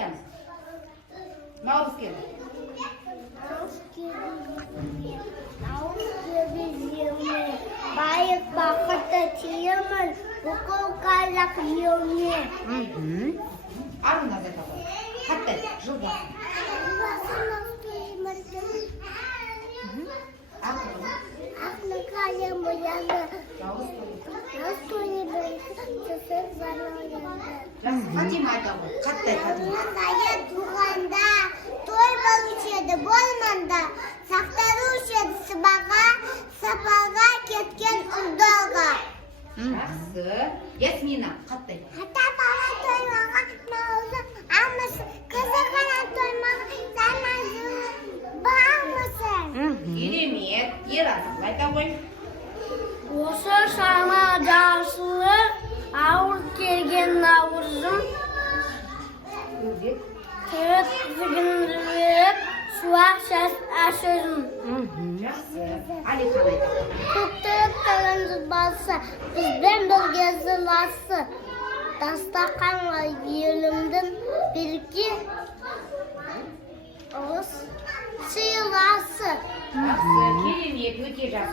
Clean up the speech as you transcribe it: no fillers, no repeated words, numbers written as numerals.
айтамыз? Наурыз келді. Наурыз келді. Байық бақыты тиемін, бүкіл қазақ еліне. Арыназ айтады. Қатты айт, жыл басын. Ақның қалем боянды. Наурыз тойы. Жақсы, Фатима айтады. Қатты айт, Фатима. Қая туғанда, той болушы еді болманда, сақтарушы еді сыбаға, сапаға кеткен ұлдарға. Жақсы. Ясмина, қатты айт. Ата бала тоймаға, наурыз алмасын, қызы ғана тоймаға, саназы бағмасын. Керемет. Ерасыл айта ғой. Осы шама жасылы, ауыр келген наурызым, Өзбек. кебек зігіндіріп, суақ ашызым. Жақсы. Алихан айтады. Көктеп тәлімді басы, бізбен бірге зыласы. Дастақанға елімдің бірге ұлыс сыйласы. Жақсы. Керемет. Өте жақсы.